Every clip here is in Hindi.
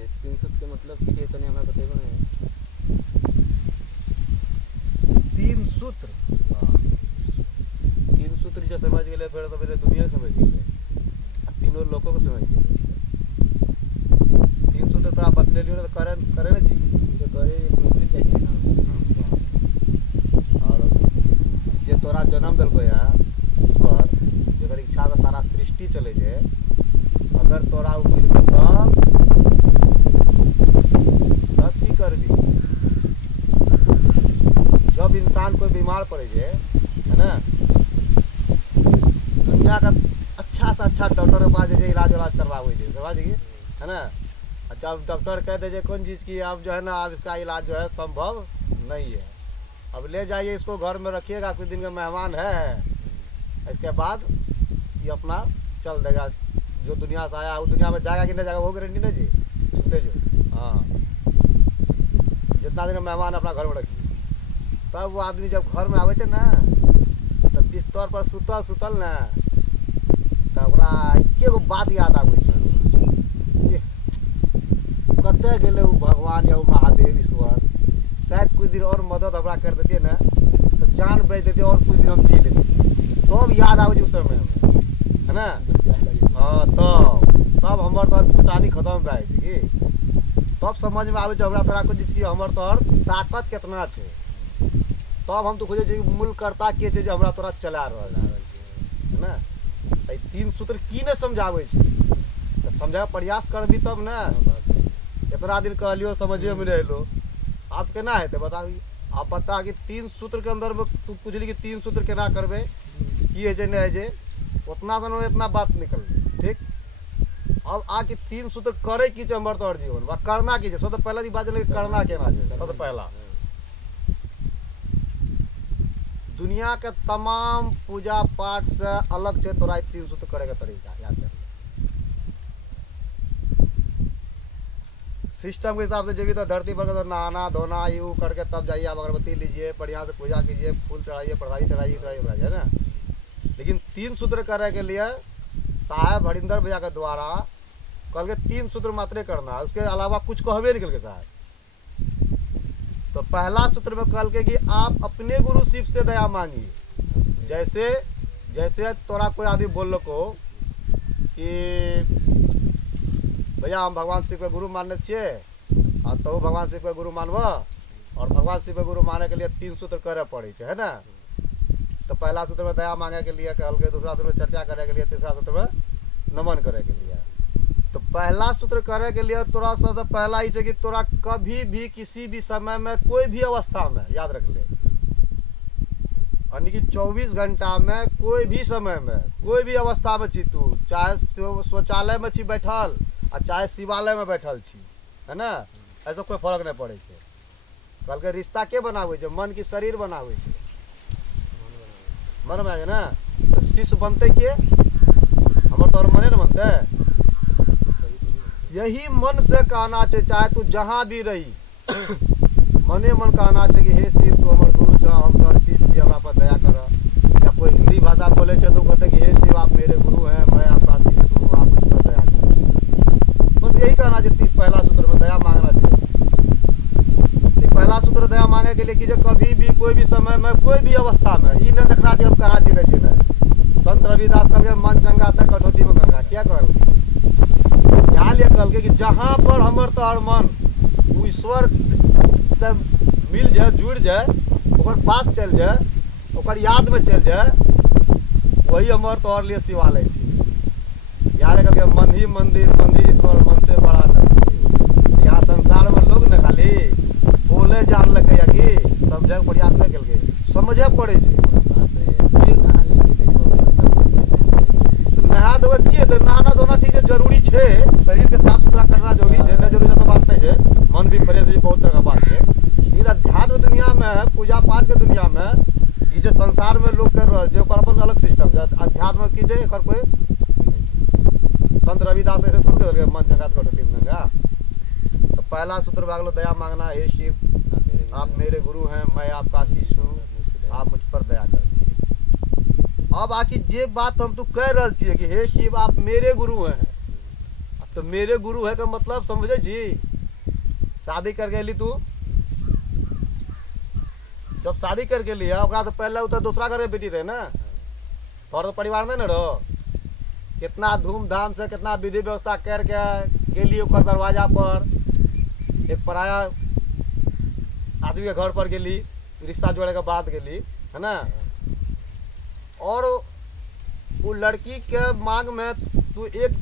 छे 300 के मतलब की जे तने हमरा बतेबो ने। 3 सूत्र, वाह 3 सूत्र जो समझ गेले फिर तो पहले दुनिया समझ गेले आ तीनों लोगों को समझ गेले। 3 सूत्र तोरा बतलेलियो तो करे करे ना जी जे करे बुझि जाइ छै ना। और जे तोरा जन्म देलको या ईश्वर जेकर इच्छा से सारा सृष्टि चले जे, अगर तोरा उकिल तब की करबी? जब इंसान कोई बीमार पड़े जे है ना, दुनिया का अच्छा से अच्छा डॉक्टर के पास जे इलाज उलाज करवावे जे, समझ गए है ना। जब डॉक्टर कह दे जे कौन चीज़ की अब जो है ना अब इसका इलाज जो है संभव नहीं है, अब ले जाइए इसको घर में रखिएगा, कुछ दिन का मेहमान है, इसके बाद ये अपना चल देगा। जो दुनिया से आया वो दुनिया में जाएगा कि नहीं जाएगा वो गारंटी नहीं जी, सुनते जो। हाँ जितना दिन मेहमान अपना घर में रखिए। तब वो आदमी जब घर में आवे थे ना, तब बिस्तर पर सुतल सुतल ना, तब एगो बात याद आवे कते गेले वो भगवान या वो महादेव ईश्वर, शायद कुछ दिन और मदद हमरा कर देते ना तो जान बच देते और कुछ दिन हम जी लेते। तब याद आवे उस समय में है ना। हाँ तब हमर तो पुतानी खत्म भए जेतै की, तब समझ में आवे हमरा तोरा को कि हमर तोहर ताकत कितना छै। तब हम तो खोजे छै मूल कर्ता के छै जे हमरा तोरा चला रहल है ना। 3 सूत्र की ने समझावे छै, तो समझावे प्रयास करबी तब ना। इतना दिन कहलियो समझे में नहीं लो, आप केना हेते बताबी। आप बता कि 3 सूत्र के अंदर में तू पूछली कि 3 सूत्र केना करबे, की है जे नहीं है जे, उतना सन इतना बात निकल ठीक। अब आके 3 सूत्र करे की छै हमर तोहर जीवन बा, करना की छै सबसे पहला ई बात है करना केना छै। सबसे पहला दुनिया के तमाम पूजा पाठ से अलग छै तोरा 3 सूत्र करे के तरीका याद कर। सिस्टम के हिसाब से जो भी तो धरती पर तो नहाना धोना यू करके तब जाइए, आप अगरबत्ती लीजिए, बढ़िया से पूजा कीजिए, फूल चढ़ाइए, प्रसादी चढ़ाइए है ना। लेकिन 3 सूत्र करने के लिए साहब हरिंदर भैया के द्वारा कल के 3 सूत्र मात्र करना, उसके अलावा कुछ कहबे नहीं कल के साहब। तो पहला सूत्र में कल के कि आप अपने गुरु शिव से दया मांगिए। जैसे जैसे तोरा कोई आदमी बोल को कि भैया हम भगवान शिव के गुरु मानने छे, तो भगवान शिव के गुरु मानब, और भगवान शिव के गुरु माने के लिए 3 सूत्र करे पड़े है ना। तो पहला सूत्र में दया मांगे के लिए कहल के, दूसरा सूत्र में चर्चा करे के लिए, तीसरा सूत्र में नमन करे के लिए। तो पहला सूत्र करे के लिए तोरा सबसे पहला ही है कि तोरा कभी भी किसी भी समय में कोई भी अवस्था में याद रख ले, यानी कि 24 घंटा में कोई भी समय में कोई भी अवस्था में छी तू, चाहे शौचालय में छी बैठल आ चाहे शिवालय में बैठल छी है ना, ऐसा कोई फर्क नहीं पड़े छै। कल के रिश्ता के बनावे छै, मन की शरीर बनावे छै, मन में है ना। तो शिष्य बनते के हमर तोर मने न बनते। यही मन से कहना छै, चाहे तू जहाँ भी रही मने मन कहना छै कि हे शिव तू हमर गुरु छ, हम तोहर शिष्य छी, हमरा पर दया कर। या कोई हिंदी भाषा बोले छै तो कहते कि हे शिव आप मेरे गुरु हैं, मैं आपका शिष्य हूँ, आप मुझ पर दया कर। बस यही कहना चाहिए। पहला सूत्र में दया मांगना चाहिए। पहला सूत्र दया मांगे के लिए कि जब कभी भी कोई भी समय में कोई भी अवस्था में ये न देखना चाहिए हम कहाँ जीने जीने। संत रविदास करके मन चंगा तक कटौती में गंगा क्या कहल यहाँ लिए कहल कि जहाँ पर हमर तोहर मन वो ईश्वर से मिल जाए, जुड़ जाए, ओकर पास चल जाए, ओकर याद में चल जाए, वही हमर तोहर लिए शिवालय छी। यहाँ करके मन ही मंदिर, मंदिर ईश्वर, मन से बड़ा नहीं। यहाँ संसार में लोग न खाली बोले जान लगे या कि समझे प्रयास नहीं कल समझे पड़े नहा धोवे किए तो नहाना धोना ठीक है जरूरी है, शरीर के साफ सुथरा करना जरूरी है, न जरूरी तो बात नहीं है, मन भी फ्रेश है, बहुत तरह का बात है। लेकिन अध्यात्म दुनिया में, पूजा पाठ के दुनिया में ये जो संसार में लोग कर रहे जो अपन अलग सिस्टम अध्यात्म की जे कोई संत रविदास ऐसे थोड़ी कर मन जगत को गंगा। तो पहला सूत्र भागलो दया मांगना, हे शिव आप मेरे गुरु हैं, मैं आपका शिष्य हूँ, आप मुझ पर दया कर दीजिए। अब आखिर जे बात हम तो कह रहे छे कि हे शिव आप मेरे गुरु हैं, तो मेरे गुरु है का मतलब समझे जी। शादी कर गई तू, जब शादी करके लिया ओकरा तो पहले उतर दूसरा घर में बेटी रहे ना, तोहर तो परिवार में न रहो। कितना धूमधाम से कितना विधि व्यवस्था करके गेली ओकर दरवाजा पर, एक पराया आदमी के घर पर गेली, रिश्ता जोड़े के बाद गेली है ना। और वो लड़की के मांग में तू एक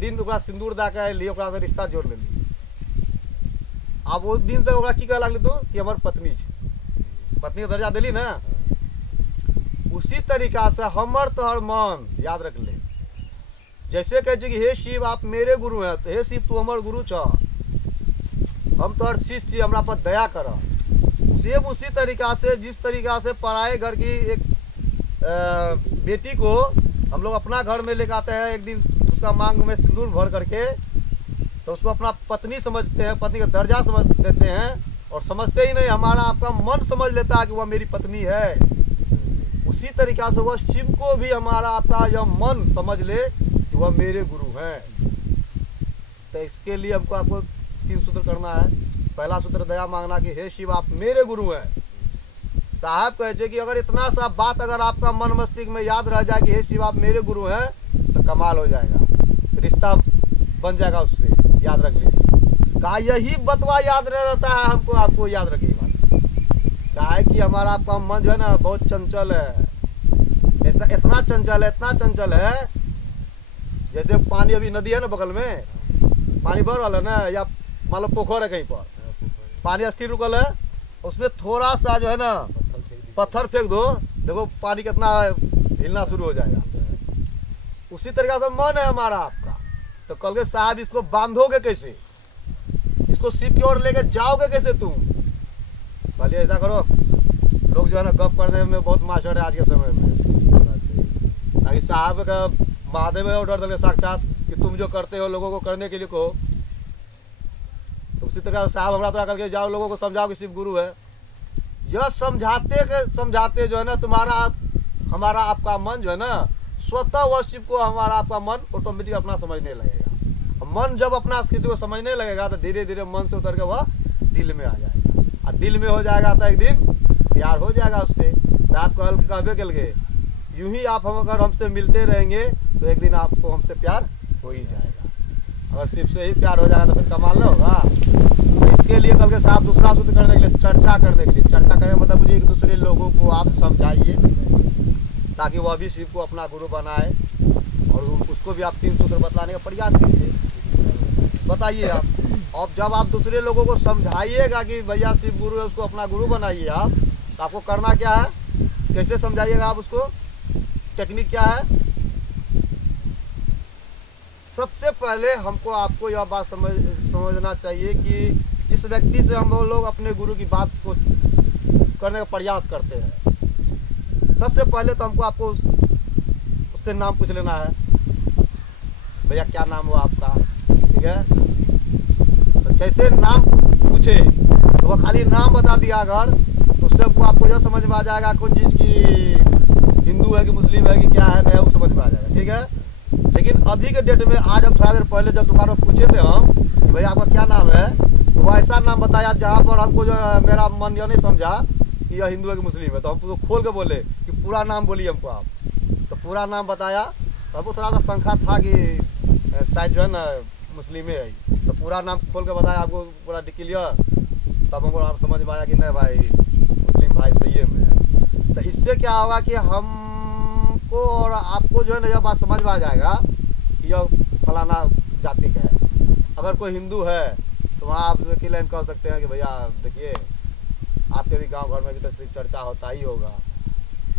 दिन ओकरा सिंदूर दा के अली, ओकरा से रिश्ता जोड़ लेली। अब उस दिन से ओकरा की कहे लगली तू कि हमार पत्नी छै, पत्नी के दर्जा दिली ना। उसी तरीका से हमर तोहर मन याद रख ले। जैसे कहे कि हे शिव आप मेरे गुरु हैं, तो हे शिव तू हमर गुरु छ, हम तोहर शिष्य छी, हमरा पर दया कर। सेम उसी तरीका से जिस तरीका से पराए घर की एक बेटी को हम लोग अपना घर में लेकर आते हैं, एक दिन उसका मांग में सिंदूर भर करके, तो उसको अपना पत्नी समझते हैं, पत्नी का दर्जा समझ देते हैं। और समझते ही नहीं, हमारा आपका मन समझ लेता है कि वह मेरी पत्नी है। उसी तरीका से वह शिव को भी हमारा आपका यह मन समझ ले कि वह मेरे गुरु हैं। तो इसके लिए हमको आपको 3 सूत्र करना है। पहला सूत्र दया मांगना कि हे शिव आप मेरे गुरु हैं। साहब कहे कि अगर इतना सा बात अगर आपका मन मस्तिष्क में याद रह जाए कि हे शिव आप मेरे गुरु हैं, तो कमाल हो जाएगा, रिश्ता बन जाएगा उससे। याद रख लीजिए, कहा यही बतवा याद रहता है हमको, आपको याद रखिए बात। कहा है कि हमारा आपका मन जो है ना बहुत चंचल है, ऐसा इतना चंचल है, इतना चंचल है जैसे पानी, अभी नदी है ना बगल में, पानी भर रहा है ना, या मान लो पोखर है कहीं पर, पानी स्थिर रुकल है, उसमें थोड़ा सा जो है ना पत्थर फेंक दो, देखो पानी कितना हिलना शुरू हो जाएगा। उसी तरीका से मन है हमारा आपका। तो कल के साहब इसको बांधोगे कैसे, इसको शिव की ओर लेके जाओगे कैसे तुम। भले ऐसा करो, लोग जो है ना गप करने में बहुत मास्टर है आज के समय में, ताकि साहब का महादेव ऑर्डर देंगे साक्षात कि तुम जो करते हो लोगों को करने के लिए कहो। तो उसी तरह साहब हमारा तरह करके जाओ, लोगों को समझाओ कि शिव गुरु है। यह समझाते जो है ना तुम्हारा हमारा आपका मन जो है ना, स्वतः वह शिव को हमारा आपका मन ऑटोमेटिक अपना समझने लगेगा। मन जब अपना किसी को समझने लगेगा तो धीरे धीरे मन से उतर के वह दिल में आ जाएगा, और दिल में हो जाएगा तो एक दिन प्यार हो जाएगा उससे। साहब कहबे कल के यूं ही आप हम अगर हमसे मिलते रहेंगे तो एक दिन आपको हमसे प्यार हो ही जाएगा। अगर शिव से ही प्यार हो जाएगा तो फिर कमाल ना होगा। तो इसके लिए कल के साहब दूसरा सूत्र करने के लिए, चर्चा करने के लिए, चर्चा करने मतलब मुझे एक दूसरे लोगों को आप समझाइए ताकि वह भी शिव को अपना गुरु बनाए, और उसको भी आप 3 सूत्र बतलाने का प्रयास कीजिए। बताइए आप, और जब आप दूसरे लोगों को समझाइएगा कि भैया शिव गुरु है, उसको अपना गुरु बनाइए आप, तो आपको करना क्या है, कैसे समझाइएगा आप उसको, टेक्निक क्या है। सबसे पहले हमको आपको यह बात समझना चाहिए कि जिस व्यक्ति से हम लोग अपने गुरु की बात को करने का प्रयास करते हैं, सबसे पहले तो हमको आपको उससे नाम पूछ लेना है, भैया क्या नाम हुआ आपका, ठीक है। तो कैसे नाम पूछे, तो वह खाली नाम बता दिया अगर, तो उससे आपको यह समझ में आ जाएगा कौन चीज़ की हिंदू है कि मुस्लिम है कि क्या है, नहीं वो समझ में आ जाएगा, ठीक है। लेकिन अभी के डेट में, आज हम थोड़ा देर पहले जब दुकान में पूछे थे हम कि भैया आपका क्या नाम है, तो वो ऐसा नाम बताया जहाँ पर हमको जो मेरा मन यह नहीं समझा कि यह हिंदू है कि मुस्लिम है। तो हम उसको खोल के बोले कि पूरा नाम बोलिए हमको आप, तो पूरा नाम बताया। तो हमको थोड़ा सा शंका था कि शायद जो है ना मुस्लिम है, तो पूरा नाम खोल के बताया आपको पूरा क्लियर। तब हमको आप समझ में आया कि नहीं भाई मुस्लिम भाई सही है। तो इससे क्या होगा कि हमको और आपको जो है ना यह बात समझ में आ जाएगा कि यह फलाना जाति का है। अगर कोई हिंदू है तो वहाँ आप क्लेम कह सकते हैं कि भैया देखिए आपके भी गांव घर में भी तो शिव चर्चा होता ही होगा,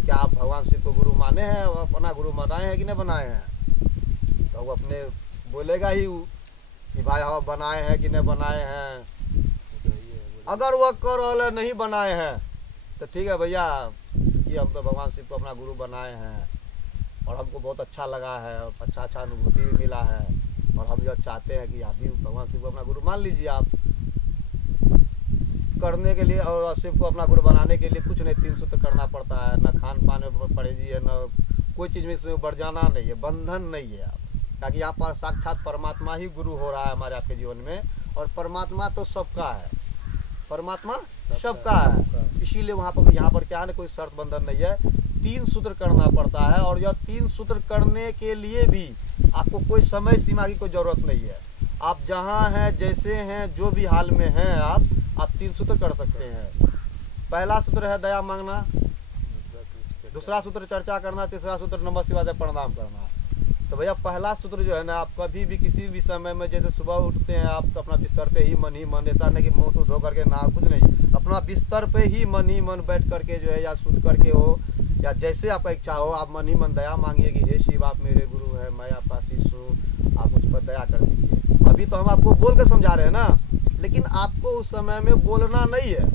क्या आप भगवान शिव को गुरु माने हैं, अपना गुरु बनाए हैं कि नहीं बनाए हैं। तो वो अपने बोलेगा ही कि भाई हाँ बनाए हैं कि नहीं बनाए हैं। अगर वह कर रहा नहीं बनाए हैं तो ठीक है भैया, ये हम तो भगवान शिव को अपना गुरु बनाए हैं और हमको बहुत अच्छा लगा है, अच्छा अनुभूति भी मिला है, और हम यह चाहते हैं कि आप भी भगवान शिव को अपना गुरु मान लीजिए। आप करने के लिए और शिव को अपना गुरु बनाने के लिए कुछ नहीं, 3 सूत्र करना पड़ता है, न खान पान में परहेजी है, न कोई चीज़ में इसमें बढ़ जाना नहीं है, बंधन नहीं है। आप ताकि यहाँ पर साक्षात परमात्मा ही गुरु हो रहा है हमारे आपके जीवन में। और परमात्मा तो सबका है, परमात्मा सबका है, इसीलिए यहाँ पर क्या है ना, कोई शर्त बंधन नहीं है, 3 सूत्र करना पड़ता है। और यह 3 सूत्र करने के लिए भी आपको कोई समय सीमा की कोई ज़रूरत नहीं है। आप जहाँ हैं, जैसे हैं, जो भी हाल में हैं, आप 3 सूत्र कर सकते हैं। पहला सूत्र है दया मांगना, दूसरा सूत्र चर्चा करना, तीसरा सूत्र नमः शिवाय से प्रणाम करना। तो भैया पहला सूत्र जो है ना, आप कभी भी किसी भी समय में, जैसे सुबह उठते हैं आप अपना बिस्तर पे ही मन, ऐसा नहीं कि मुँह तो धो करके ना, कुछ नहीं, अपना बिस्तर पे ही मन बैठ करके जो है, या सूत करके हो, या जैसे आपका इच्छा हो, आप मन ही मन दया मांगिए कि हे शिव आप मेरे गुरु हैं, मैं आपका शिष्य हूँ, आप मुझ पर दया कर दीजिए। अभी तो हम आपको बोल के समझा रहे हैं ना, लेकिन आपको उस समय में बोलना नहीं है,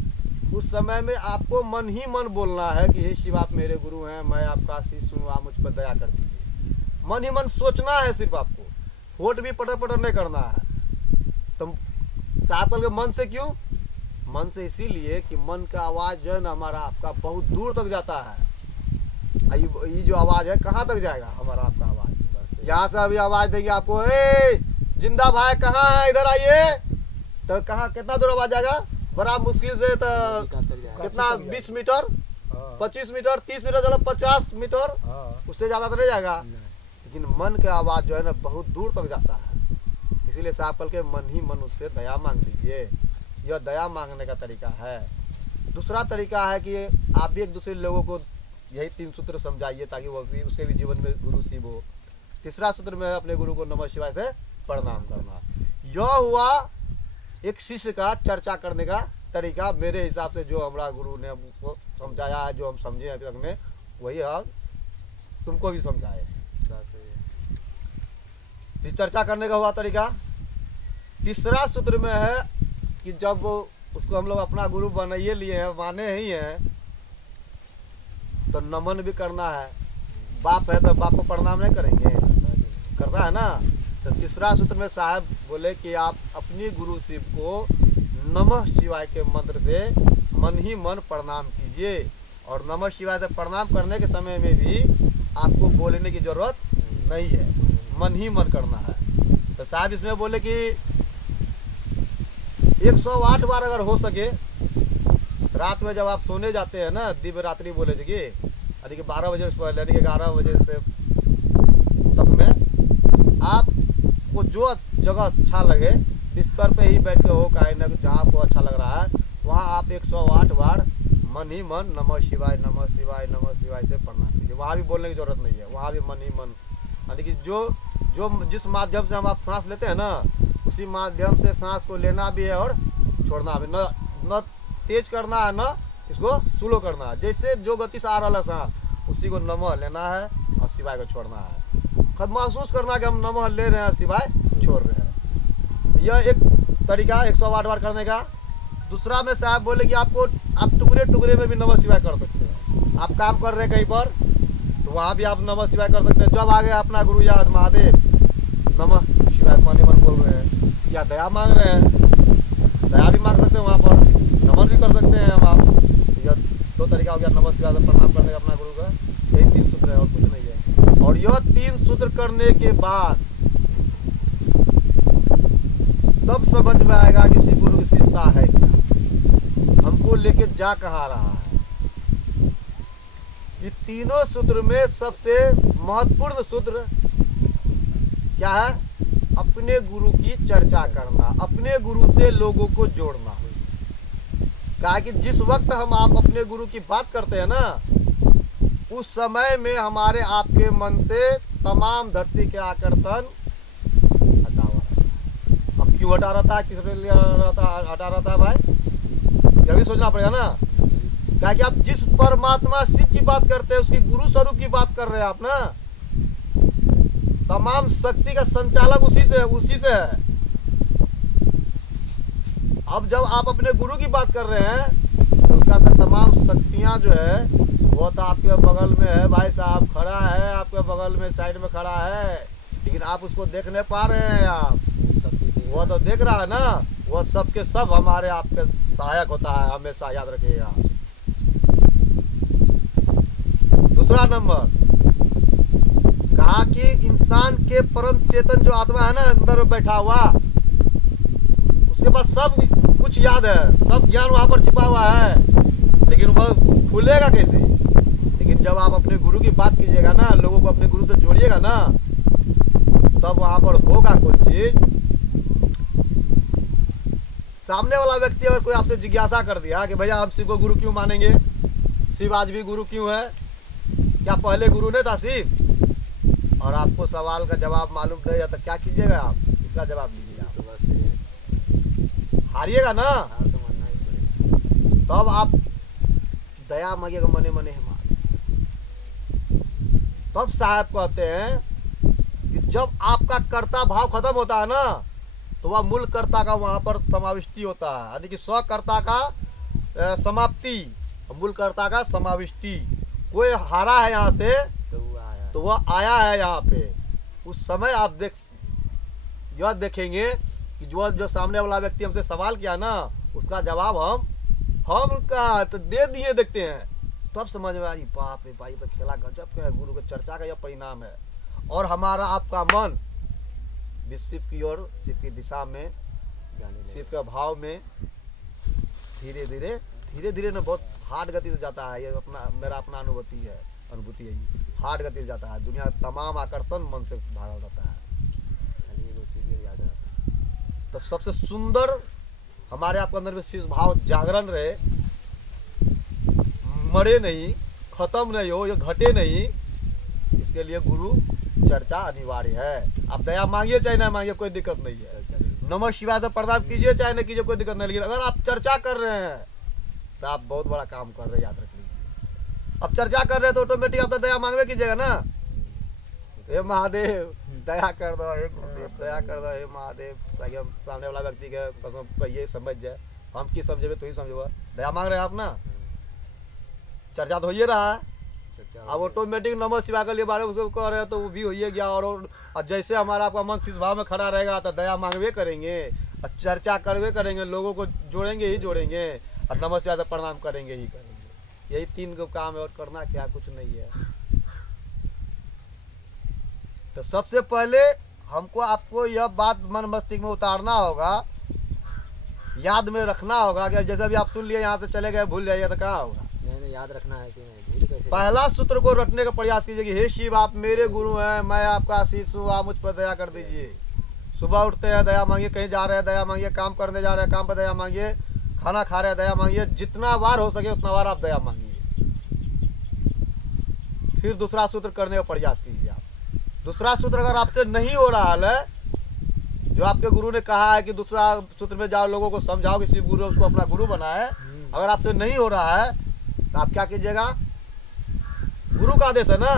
उस समय में आपको मन ही मन बोलना है कि हे शिव आप मेरे गुरु हैं, मैं आपका शिष्य हूँ, आप मुझ पर दया कर दीजिए। मन ही मन सोचना है सिर्फ आपको, होठ भी पटर नहीं करना है। तो सापल के मन से क्यों? मन से इसीलिए कि मन का आवाज़ जो है ना हमारा आपका बहुत दूर तक जाता है। ये जो आवाज़ है कहाँ तक जाएगा हमारा आपका आवाज़? यहाँ से अभी आवाज़ देंगे आपको, ए जिंदा भाई कहाँ है, इधर आइए, तो कहाँ कितना दूर आवाज़ जाएगा? बड़ा मुश्किल से तो कितना 20 मीटर, 25 मीटर, 30 मीटर, चलो 50 मीटर, उससे ज़्यादा तो नहीं जाएगा। लेकिन मन का आवाज़ जो है ना बहुत दूर तक जाता है। इसीलिए सापल के मन ही मन उससे दया मांग लीजिए। यह दया मांगने का तरीका है। दूसरा तरीका है कि आप भी एक दूसरे लोगों को यही 3 सूत्र समझाइए ताकि वह भी उसके भी जीवन में गुरु शिव हो। तीसरा सूत्र में है अपने गुरु को नमः शिवाय से प्रणाम करना। यह हुआ एक शिष्य का चर्चा करने का तरीका। मेरे हिसाब से जो हमारा गुरु ने हमको समझाया है, जो हम समझे अभी तक में, वही हम तुमको भी समझाए। चर्चा करने का हुआ तरीका। तीसरा सूत्र में है कि जब उसको हम लोग अपना गुरु बनाइए लिए हैं, माने ही हैं, तो नमन भी करना है। बाप है तो बाप को प्रणाम नहीं करेंगे, करना है ना। तो तीसरा सूत्र में साहब बोले कि आप अपनी गुरु शिव को नमः शिवाय के मंत्र से मन ही मन प्रणाम कीजिए। और नमः शिवाय से प्रणाम करने के समय में भी आपको बोलने की जरूरत नहीं है, मन ही मन करना है। तो साहब इसमें बोले कि 108 बार अगर हो सके, रात में जब आप सोने जाते हैं ना, दिव्य रात्रि बोले थे कि यानी कि 12 बजे से पहले, यानी कि 11 बजे से तक में आपको जो जगह अच्छा लगे, बिस्तर पे ही बैठ के हो, कहीं ना जहाँ आपको अच्छा लग रहा है, वहाँ आप 108 बार मन ही मन नमः शिवाय नमः शिवाय नमः शिवाय से प्रणाम कीजिए। वहाँ भी बोलने की जरूरत नहीं है, वहाँ भी मन ही मन, यानी कि जो जिस माध्यम से हम आप सांस लेते हैं ना, उसी माध्यम से सांस को लेना भी है और छोड़ना भी। न तेज करना है, न इसको स्लो करना है। जैसे जो गति से आ रहा है सांस, उसी को नमः लेना है और शिवाय को छोड़ना है। खुद महसूस करना कि हम नमः ले रहे हैं, शिवाय छोड़ रहे हैं। यह एक तरीका 108 बार करने का। दूसरा में साहब बोले कि आप टुकड़े टुकड़े में भी नमः शिवाय कर सकते हैं। आप काम कर रहे हैं कहीं पर, तो वहाँ भी आप नमः शिवाय कर सकते हैं। जब आगे अपना गुरु याद महादेव नमः शिवाय मन ही मन बोल रहे हैं, या दया मांग रहे हैं, दया भी मांग सकते हैं वहाँ पर, नमन भी कर सकते हैं हम आप। यह 2 तरीका हो गया नमः शिवाय से प्रणाम करने का अपना गुरु का। यही 3 सूत्र है और कुछ नहीं है। और यह 3 सूत्र करने के बाद तब समझ में आएगा किसी गुरु की शिष्टता है क्या, हमको लेके जा कहाँ रहा है। ये तीनों सूत्र में सबसे महत्वपूर्ण सूत्र क्या है? अपने गुरु की चर्चा करना, अपने गुरु से लोगों को जोड़ना। कहा कि जिस वक्त हम आप अपने गुरु की बात करते हैं ना, उस समय में हमारे आपके मन से तमाम धरती के आकर्षण हटा हुआ रहता है। अब क्यों हटा रहता है, किस लिए हटा रहता है भाई, यह भी सोचना पड़ेगा ना। क्या कि आप जिस परमात्मा शिव की बात करते हैं, उसकी गुरु स्वरूप की बात कर रहे हैं आप ना, तमाम शक्ति का संचालक उसी से है। अब जब आप अपने गुरु की बात कर रहे हैं, तो उसका तमाम शक्तियां जो है वो तो आपके बगल में है, भाई साहब खड़ा है आपके बगल में, साइड में खड़ा है, लेकिन आप उसको देख नहीं पा रहे हैं। आप वो तो देख रहा है ना, वो सब के सब हमारे आपके सहायक होता है, हमेशा याद रखिएगा। दूसरा नंबर कहा कि इंसान के परम चेतन जो आत्मा है ना अंदर बैठा हुआ, उसके पास सब कुछ याद है, सब ज्ञान वहाँ पर छिपा हुआ है, लेकिन वह खुलेगा कैसे? लेकिन जब आप अपने गुरु की बात कीजिएगा ना, लोगों को अपने गुरु से जोड़िएगा ना, तब वहाँ पर होगा कुछ चीज। सामने वाला व्यक्ति अगर कोई आपसे जिज्ञासा कर दिया कि भैया हम शिव को गुरु क्यों मानेंगे, शिव आज भी गुरु क्यों है, क्या पहले गुरु नहीं था शिव? और आपको सवाल का जवाब मालूम नहीं है तो क्या कीजिएगा आप? इसका जवाब दीजिएगा। तो बस हारिएगा ना, हार तो मानना ही पड़ेगा। तब आप दया मांगिएगा, मने मने है मार। तब साहब कहते हैं कि जब आपका कर्ता भाव खत्म होता है ना, तो वह मूल कर्ता का वहां पर समाविष्टि होता है, यानी कि स्वकर्ता का समाप्ति, मूल कर्ता का समाविष्टि। कोई हारा है यहाँ से तो वो आया। तो वह आया है यहाँ पे, उस समय आप यह देखेंगे कि जो सामने वाला व्यक्ति हमसे सवाल किया ना, उसका जवाब हम का तो दे दिए देखते हैं, तब समझ में आ रही बाप रे भाई तो खेला गजब का है, गुरु की चर्चा का यह परिणाम है। और हमारा आपका मन शिव की ओर, शिव की दिशा में, शिव के भाव में धीरे धीरे ना बहुत हार्ड गति से जाता है। ये मेरा अपना अनुभूति है ये हार्ड गति से जाता है। दुनिया का तमाम आकर्षण मन से भागा जाता है। खाली वो सीरियल याद आता। तो सबसे सुंदर हमारे आपके अंदर में शिव भाव जागरण रहे, मरे नहीं, खत्म नहीं हो, ये घटे नहीं, इसके लिए गुरु चर्चा अनिवार्य है। आप दया मांगिए चाहे ना मांगिए, कोई दिक्कत नहीं है। नमः शिवाय से प्रणाम कीजिए चाहे ना कीजिए, कोई दिक्कत नहीं। लेकिन अगर आप चर्चा कर रहे हैं तो आप बहुत बड़ा काम कर रहे हैं, याद रख लीजिए। अब चर्चा कर रहे हैं तो ऑटोमेटिक आप तो दया मांगवे कीजिएगा ना, हे महादेव दया कर दो, हे गुरुदेव दया कर दो, हे महादेव, ताकि हम सामने वाला व्यक्ति के कसम कहिए समझ जाए। हम की समझेबे तो ही समझेगा। दया मांग रहे हैं आप ना, चर्चा तो हो ही रहा है। अब ऑटोमेटिक नमः शिवाय के लिए बारे में कह रहे हैं तो वो भी हो ही गया। और जैसे हमारा आपका मन शिव भाव में खड़ा रहेगा तो दया मांगवे करेंगे, और चर्चा करवे करेंगे, लोगों को जोड़ेंगे ही जोड़ेंगे, और नमः शिवाय से प्रणाम करेंगे ही करेंगे। यही 3 को काम है, और करना क्या कुछ नहीं है। तो सबसे पहले हमको आपको यह बात मन मस्तिष्क में उतारना होगा, याद में रखना होगा कि जैसे भी आप सुन लिए यहाँ से चले गए भूल जाइए तो कहाँ होगा। नहीं याद रखना है कि नहीं, भूल कैसे। पहला सूत्र को रटने का प्रयास कीजिए कि हे शिव आप मेरे गुरु हैं, मैं आपका आशीष हूँ, आप मुझ पर दया कर दीजिए। सुबह उठते हैं दया मांगिए, कहीं जा रहे हैं दया मांगिए, काम करने जा रहे हैं काम पर दया मांगिए, खाना खा रहे हैं दया मांगिए। जितना बार हो सके उतना बार आप दया मांगिए। फिर दूसरा सूत्र करने का प्रयास कीजिए आप। दूसरा सूत्र अगर आपसे नहीं हो रहा है, जो आपके गुरु ने कहा है कि दूसरा सूत्र में जाओ, लोगों को समझाओ कि शिव गुरु उसको अपना गुरु बनाए, अगर आपसे नहीं हो रहा है तो आप क्या कीजिएगा, गुरु का आदेश है ना,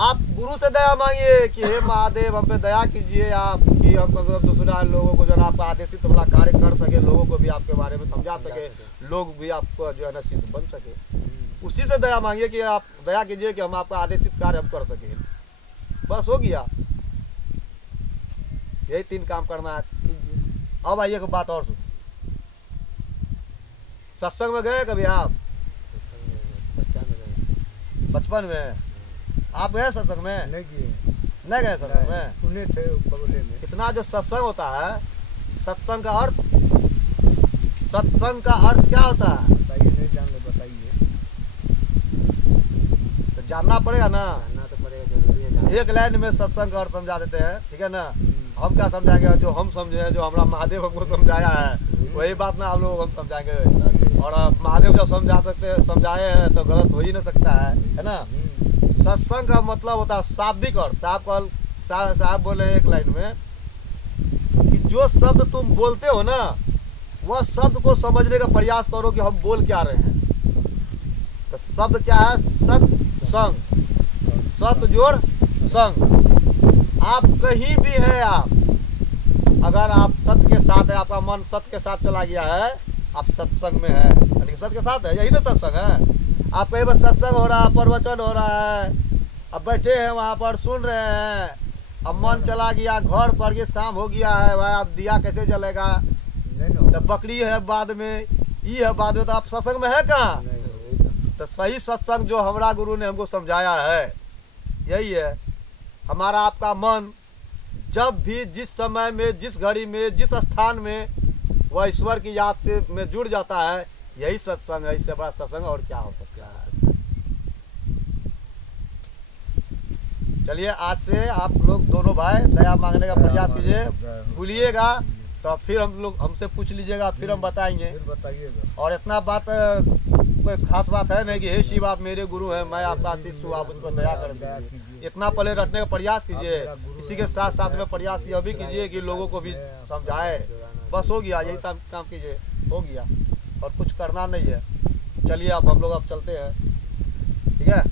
आप गुरु से दया मांगिए कि हे महादेव हम पे दया कीजिए आप, कि हम दूसरा लोगों को जो है आपका आदेशित वाला कार्य कर सके, लोगों को भी आपके बारे में समझा सके, लोग भी आपको जो है ना शिष्य बन सके। उसी से दया मांगिए कि आप दया कीजिए कि हम आपका आदेशित कार्य हम कर सके। बस हो गया, यही 3 काम करना है, कीजिए। अब आइए एक बात और सुन, सत्संग में गए कभी आप? बचपन में आप गए सत्संग में? नहीं किए, नहीं गए सत्संग में? सुने थे बगले में। इतना जो सत्संग होता है, सत्संग का अर्थ क्या होता है? बताइए, नहीं जान लो बताइए। तो जानना पड़ेगा ना, जानना तो पड़ेगा, जरूरी है जानना। एक लाइन में सत्संग का अर्थ समझा देते हैं, ठीक है ना। हम क्या समझाएंगे, जो हम समझे, जो हमारा महादेव हमको समझाया है वही बात ना आप लोग हम समझाएंगे। और महादेव जब समझाए हैं तो गलत हो ही नहीं सकता है ना। सत्संग का मतलब होता है शाब्दिक अर्थ। साहब बोले एक लाइन में कि जो शब्द तुम बोलते हो ना, वह शब्द को समझने का प्रयास करो कि हम बोल क्या रहे हैं। तो शब्द क्या है? सत्संग, सत जोड़ संग। आप कहीं भी है, आप अगर आप सत्य के साथ है, आपका मन सत्य के साथ चला गया है, आप सत्संग में है, यानी सत्य के साथ है, यही ना सत्संग है। आप कहीं बस सत्संग हो रहा है, प्रवचन हो रहा है, अब बैठे हैं वहाँ पर सुन रहे हैं, अब मन चला गया घर पर, के शाम हो गया है, भाई अब दिया कैसे जलेगा, तो बकरी है बाद में, ये है बाद में, तो आप सत्संग में है कहाँ? तो सही सत्संग जो हमारा गुरु ने हमको समझाया है यही है हमारा आपका मन जब भी जिस समय में, जिस घड़ी में, जिस स्थान में वह ईश्वर की याद से में जुड़ जाता है, यही सत्संग है। इससे बड़ा सत्संग और क्या हो सकता है। चलिए आज से आप लोग दोनों भाई दया मांगने का प्रयास कीजिए, भूलिएगा तो फिर हम लोग हमसे पूछ लीजिएगा, फिर हम बताएंगे। फिर बताइएगा। और इतना बात कोई खास बात है नहीं कि हे शिव आप मेरे गुरु हैं, मैं आपका शिष्य हूँ, आप उस पर दया कर दीजिए। इतना पहले रटने का प्रयास कीजिए। इसी के साथ साथ में प्रयास यह भी कीजिए कि लोगों को भी समझाए। बस हो गया, यही काम कीजिए, हो गया और कुछ करना नहीं है। चलिए अब हम लोग अब चलते हैं, ठीक है।